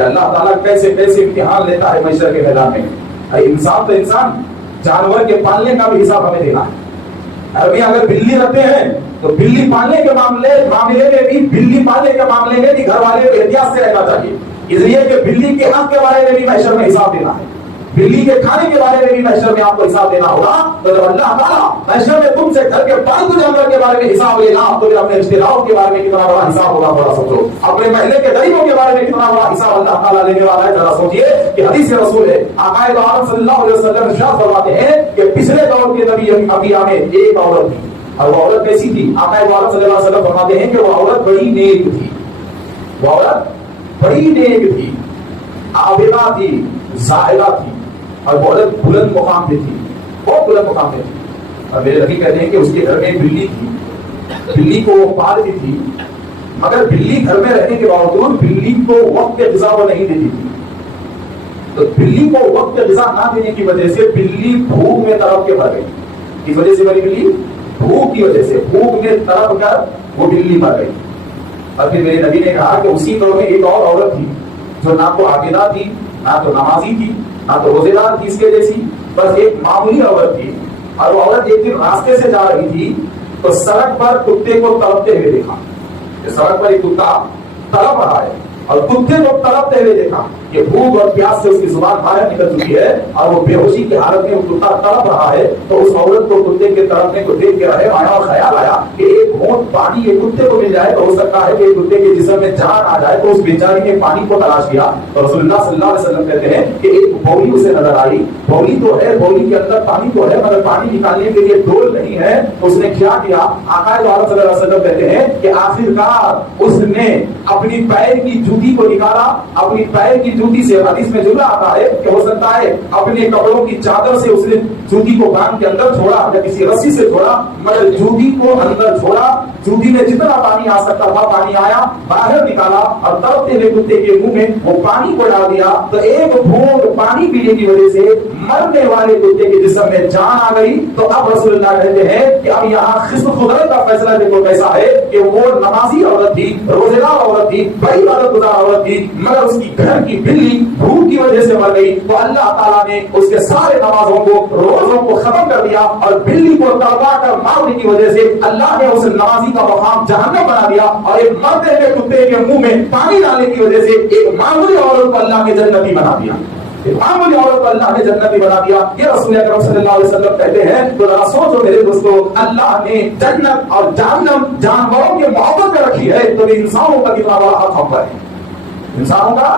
کہ اللہ تعالیٰ کیسے کیسے امتحان لیتا ہے محشر کے میدان میں۔ انسان تو انسان، جانور کے پالنے کا بھی حساب ہمیں دینا ہے۔ ابھی اگر بلی رکھتے ہیں تو بلی پالنے کے معاملے میں بھی، بلی پالنے کے معاملے میں بھی گھر والے کو احتیاط سے رہنا چاہیے، اس لیے کہ بلی کے حق کے بارے میں بھی محشر میں حساب دینا ہے، بلی کے کھانے کے بارے میں بھی محشر میں آپ کو حساب دینا ہوگا۔ تو جب اللہ تعالیٰ محشر میں تم سے گھر کے پالتو جانور کے بارے میں حساب لینا، تو پھر اپنے رشتے داروں کے بارے میں کتنا بڑا حساب ہوگا تھوڑا سوچو، اپنے محلے کے غریبوں کے بارے میں کتنا بڑا حساب اللہ تعالیٰ لینے والا ہے ذرا سوچئے۔ کہ حدیث رسول ہے، آقا دو عالم صلی اللہ علیہ وسلم ارشاد فرماتے ہیں کہ پچھلے دور کے نبی انبیاء میں ایک عورت تھی، اور وہ عورت کیسی تھی؟ آقا دو عالم صلی اللہ علیہ وسلم فرماتے ہیں کہ وہ عورت بڑی نیک تھی، وہ عورت بڑی نیک تھی، عابدہ تھی، زاہدہ تھی، اور بہت بلند مقام پہ تھی، بہت بلند مقام پہ تھی۔ اور میرے نبی کہتے ہیں کہ اس کے گھر میں بلی تھی، بلی کو وہ پالتی تھی، مگر بلی گھر میں رہنے کے باوجود بلی کو وقت کے غذا وہ نہیں دیتی تھی۔ تو بلی کو وقت کے غذا نہ دینے کی وجہ سے بلی بھوک میں تڑپ کے مر گئی۔ کس وجہ سے مری بلی؟ بھوک کی وجہ سے، بھوک میں تڑپ کر وہ بلی مر گئی۔ اور پھر میرے نبی نے کہا کہ اسی دور میں ایک اور عورت تھی جو نہ تو عابدہ تھی، نہ تو نمازی تھی، نہ تو روزے دار تھی اس کے جیسی، بس ایک معمولی عورت تھی۔ اور وہ عورت ایک دن راستے سے جا رہی تھی تو سڑک پر کتے کو تڑپتے ہوئے دیکھا، کہ سڑک پر ایک کتا تڑپ رہا ہے، اور کتے کو تڑپتے ہوئے دیکھا کہ بھوک اور پیاس سے اس کی زبان باہر نکل چکی ہے اور وہ بے ہوشی کی حالت میں وہ کتا تڑپ رہا ہے۔ تو اس عورت کو کتے کے تڑپنے کو دیکھ کے رہے آیا اور خیال آیا کہ ایک گھونٹ پانی یہ کتے کو مل جائے تو ہو سکتا ہے کہ کتے کے جسم میں جان آ جائے۔ تو اس بیچاری نے پانی کو تلاش کیا تو رسول اللہ صلی اللہ علیہ وسلم کہتے ہیں کہ ایک بولی اسے نظر آئی، بولی تو ہے، بولی کے اندر پانی تو ہے، مگر پانی نکالنے کے لیے ڈول نہیں ہے۔ تو اس نے کیا کیا؟ آقا صلی اللہ علیہ وسلم کہتے ہیں کہ آخرکار اس نے اپنی پیر کی جوتی کو نکالا، اپنی پیر کی جوتی سے، حدیث میں جملہ آتا ہے کہ ہو سکتا ہے اپنے کپڑوں کی چادر سے اس نے جوتی کو باندھ کے اندر چھوڑا یا کسی رسی سے چھوڑا، مگر جوتی کو اندر چھوڑا، جوتی میں جتنا پانی آ سکتا تھا پانی آیا، باہر نکالا اور تڑپتے ہوئے کتے کے منہ میں وہ پانی کو ڈال دیا۔ تو ایک گھونٹ پانی پینے کی وجہ سے مرنے والے کتے کے جسم میں جان آ گئی۔ تو اب رسول اللہ کہتے ہیں کہ اب یہاں خصم خدا کا فیصلہ دیکھو کیسا ہے کہ وہ نمازی عورت تھی، روزے دار عورت تھی، بڑی عبادت گزار عورت تھی، مگر اس کی گھر کی بلی بھوک کی وجہ سے مر گئی۔ تو اللہ تعالیٰ نے اس کے سارے نمازوں کو، روزوں کو ختم کر دیا، اور بلی کو تڑپا کر مارنے کی وجہ سے اللہ نے اس نمازی کا مقام جہنم بنا دیا، اور ایک مرتے ہوئے کتے کے منہ میں پانی ڈالنے کی وجہ سے ایک معمولی عورت کو اللہ نے جنتی بنا دیا، ایک معمولی عورت کو اللہ نے جنتی بنا دیا۔ یہ رسول اکرم صلی اللہ علیہ وسلم کہتے ہیں۔ تو ذرا سوچو میرے دوستو، اللہ نے جنت اور جہنم جانوروں کے محبت میں رکھی ہے، تو انسانوں کا کتنا بڑا حق ہم پر ہے، انسانوں کا